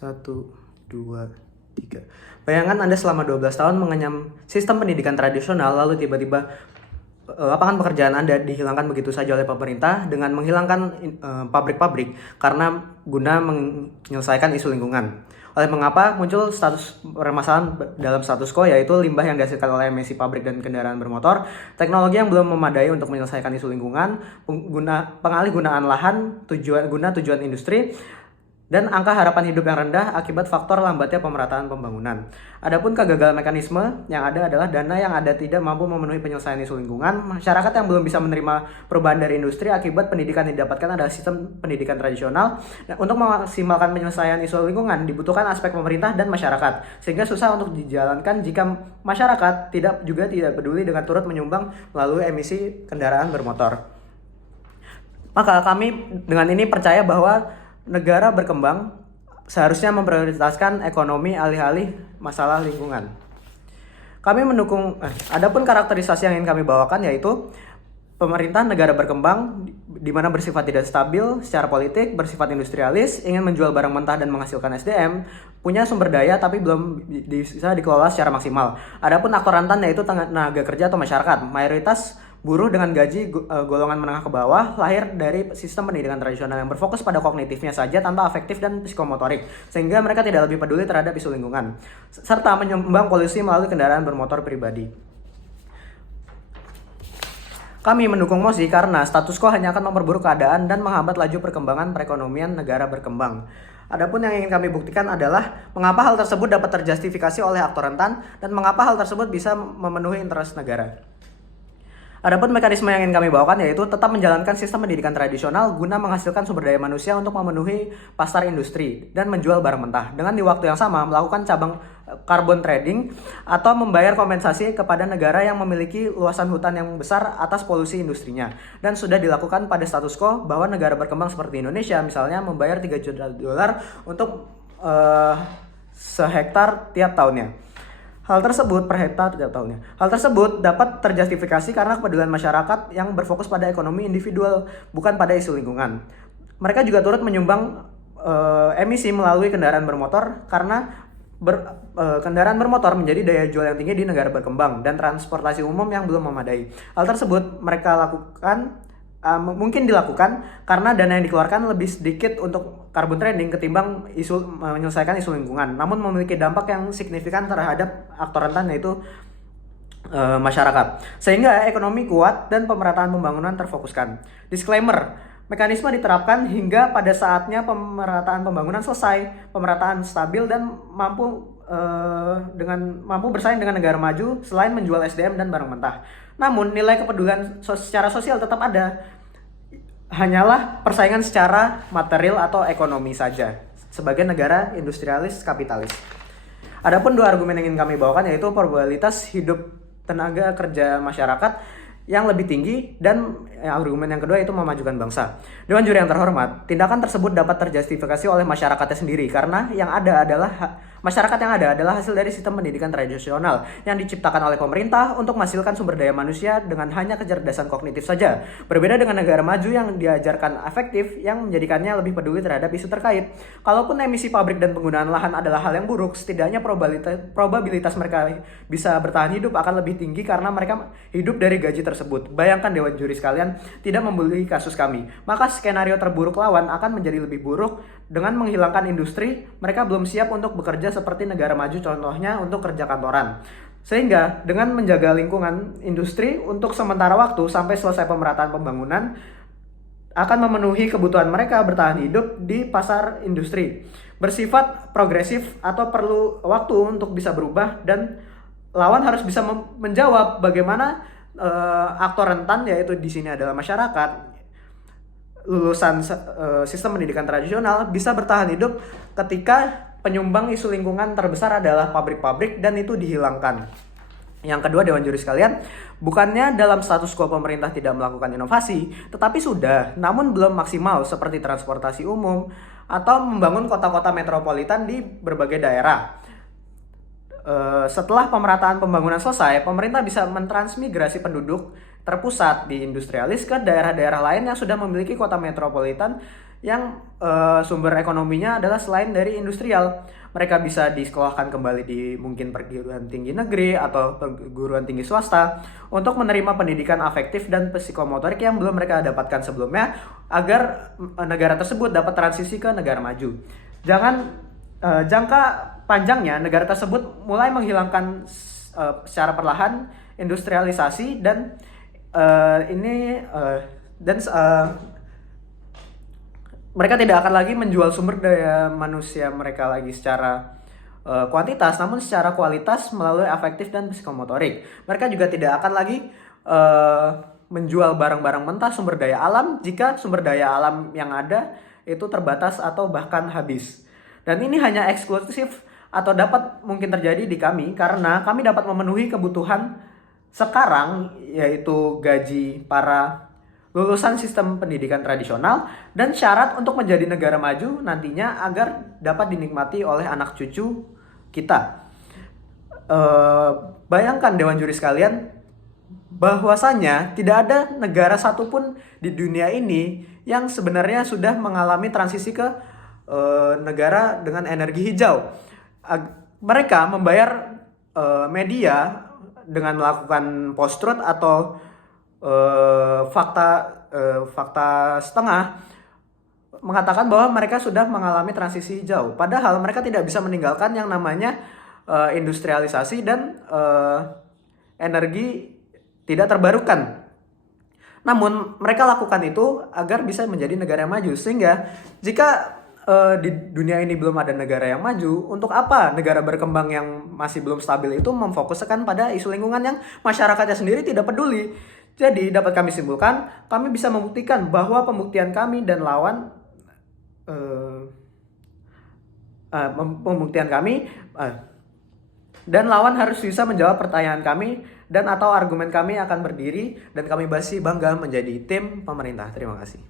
Satu, dua, tiga. Bayangkan Anda selama 12 tahun mengenyam sistem pendidikan tradisional, lalu tiba-tiba lapangan pekerjaan Anda dihilangkan begitu saja oleh pemerintah dengan menghilangkan pabrik-pabrik karena guna menyelesaikan isu lingkungan. Oleh mengapa muncul status permasalahan dalam status quo, yaitu limbah yang dihasilkan oleh emisi pabrik dan kendaraan bermotor, teknologi yang belum memadai untuk menyelesaikan isu lingkungan, pengalihgunaan lahan tujuan industri, dan angka harapan hidup yang rendah akibat faktor lambatnya pemerataan pembangunan. Adapun kegagalan mekanisme yang ada adalah dana yang ada tidak mampu memenuhi penyelesaian isu lingkungan, masyarakat yang belum bisa menerima perubahan dari industri akibat pendidikan yang didapatkan adalah sistem pendidikan tradisional. Nah, untuk memaksimalkan penyelesaian isu lingkungan dibutuhkan aspek pemerintah dan masyarakat, sehingga susah untuk dijalankan jika masyarakat tidak peduli dengan turut menyumbang melalui emisi kendaraan bermotor. Maka kami dengan ini percaya bahwa negara berkembang seharusnya memprioritaskan ekonomi alih-alih masalah lingkungan. Kami mendukung, adapun karakterisasi yang ingin kami bawakan yaitu pemerintah negara berkembang di mana bersifat tidak stabil secara politik, bersifat industrialis, ingin menjual barang mentah dan menghasilkan SDM, punya sumber daya tapi belum bisa dikelola secara maksimal. Adapun aktor rentan yaitu tenaga kerja atau masyarakat, mayoritas buruh dengan gaji golongan menengah ke bawah, lahir dari sistem pendidikan tradisional yang berfokus pada kognitifnya saja tanpa afektif dan psikomotorik, sehingga mereka tidak lebih peduli terhadap isu lingkungan, serta menyumbang polusi melalui kendaraan bermotor pribadi. Kami mendukung MOSI karena status quo hanya akan memperburuk keadaan dan menghambat laju perkembangan perekonomian negara berkembang. Adapun yang ingin kami buktikan adalah mengapa hal tersebut dapat terjustifikasi oleh aktor rentan dan mengapa hal tersebut bisa memenuhi interest negara. Adapun mekanisme yang ingin kami bawakan yaitu tetap menjalankan sistem pendidikan tradisional guna menghasilkan sumber daya manusia untuk memenuhi pasar industri dan menjual barang mentah, dengan di waktu yang sama melakukan cabang carbon trading atau membayar kompensasi kepada negara yang memiliki luasan hutan yang besar atas polusi industrinya. Dan sudah dilakukan pada status quo bahwa negara berkembang seperti Indonesia misalnya membayar $3 juta untuk sehektar tiap tahunnya. Hal tersebut per hektar tiap tahunnya. Hal tersebut dapat terjustifikasi karena kepedulian masyarakat yang berfokus pada ekonomi individual, bukan pada isu lingkungan. Mereka juga turut menyumbang emisi melalui kendaraan bermotor karena kendaraan bermotor menjadi daya jual yang tinggi di negara berkembang dan transportasi umum yang belum memadai. Hal tersebut mereka lakukan mungkin dilakukan karena dana yang dikeluarkan lebih sedikit untuk carbon trading ketimbang menyelesaikan isu lingkungan, namun memiliki dampak yang signifikan terhadap aktor rentan yaitu masyarakat, sehingga ekonomi kuat dan pemerataan pembangunan terfokuskan. Disclaimer, mekanisme diterapkan hingga pada saatnya pemerataan pembangunan selesai, pemerataan stabil dan mampu bersaing dengan negara maju selain menjual SDM dan barang mentah. Namun nilai kepedulian secara sosial tetap ada, hanyalah persaingan secara material atau ekonomi saja sebagai negara industrialis kapitalis. Adapun dua argumen yang ingin kami bawakan yaitu probabilitas hidup tenaga kerja masyarakat yang lebih tinggi dan argumen yang kedua itu memajukan bangsa. Dewan juri yang terhormat, tindakan tersebut dapat terjustifikasi oleh masyarakatnya sendiri karena masyarakat yang ada adalah hasil dari sistem pendidikan tradisional yang diciptakan oleh pemerintah untuk menghasilkan sumber daya manusia dengan hanya kecerdasan kognitif saja. Berbeda dengan negara maju yang diajarkan afektif yang menjadikannya lebih peduli terhadap isu terkait. Kalaupun emisi pabrik dan penggunaan lahan adalah hal yang buruk, setidaknya probabilitas mereka bisa bertahan hidup akan lebih tinggi karena mereka hidup dari gaji tersebut. Bayangkan Dewan Juri sekalian tidak membuli kasus kami, maka skenario terburuk lawan akan menjadi lebih buruk. Dengan menghilangkan industri, mereka belum siap untuk bekerja seperti negara maju, contohnya untuk kerja kantoran. Sehingga dengan menjaga lingkungan industri untuk sementara waktu sampai selesai pemerataan pembangunan akan memenuhi kebutuhan mereka bertahan hidup di pasar industri. Bersifat progresif atau perlu waktu untuk bisa berubah, dan lawan harus bisa menjawab bagaimana aktor rentan yaitu di sini adalah masyarakat lulusan sistem pendidikan tradisional bisa bertahan hidup ketika penyumbang isu lingkungan terbesar adalah pabrik-pabrik dan itu dihilangkan. Yang kedua, Dewan Juri sekalian, bukannya dalam status quo pemerintah tidak melakukan inovasi, tetapi sudah, namun belum maksimal seperti transportasi umum atau membangun kota-kota metropolitan di berbagai daerah. Setelah pemerataan pembangunan selesai, pemerintah bisa mentransmigrasi penduduk terpusat di industrialis ke daerah-daerah lain yang sudah memiliki kota metropolitan yang sumber ekonominya adalah selain dari industrial. Mereka bisa disekolahkan kembali di mungkin perguruan tinggi negeri atau perguruan tinggi swasta untuk menerima pendidikan afektif dan psikomotorik yang belum mereka dapatkan sebelumnya agar negara tersebut dapat transisi ke negara maju. Jangka panjangnya negara tersebut mulai menghilangkan secara perlahan industrialisasi dan mereka tidak akan lagi menjual sumber daya manusia mereka lagi secara kuantitas, namun secara kualitas melalui afektif dan psikomotorik. Mereka juga tidak akan lagi menjual barang-barang mentah sumber daya alam jika sumber daya alam yang ada itu terbatas atau bahkan habis. Dan ini hanya eksklusif atau dapat mungkin terjadi di kami karena kami dapat memenuhi kebutuhan sekarang, yaitu gaji para lulusan sistem pendidikan tradisional dan syarat untuk menjadi negara maju nantinya agar dapat dinikmati oleh anak cucu kita. Bayangkan Dewan Juri sekalian, bahwasanya tidak ada negara satupun di dunia ini yang sebenarnya sudah mengalami transisi ke negara dengan energi hijau. Mereka membayar media dengan melakukan post-truth atau fakta setengah mengatakan bahwa mereka sudah mengalami transisi hijau. Padahal mereka tidak bisa meninggalkan yang namanya industrialisasi dan energi tidak terbarukan. Namun mereka lakukan itu agar bisa menjadi negara yang maju. Sehingga jika di dunia ini belum ada negara yang maju, untuk apa negara berkembang yang masih belum stabil itu memfokuskan pada isu lingkungan yang masyarakatnya sendiri tidak peduli. Jadi dapat kami simpulkan, kami bisa membuktikan bahwa pembuktian kami dan lawan harus bisa menjawab pertanyaan kami dan atau argumen kami akan berdiri dan kami masih bangga menjadi tim pemerintah. Terima kasih.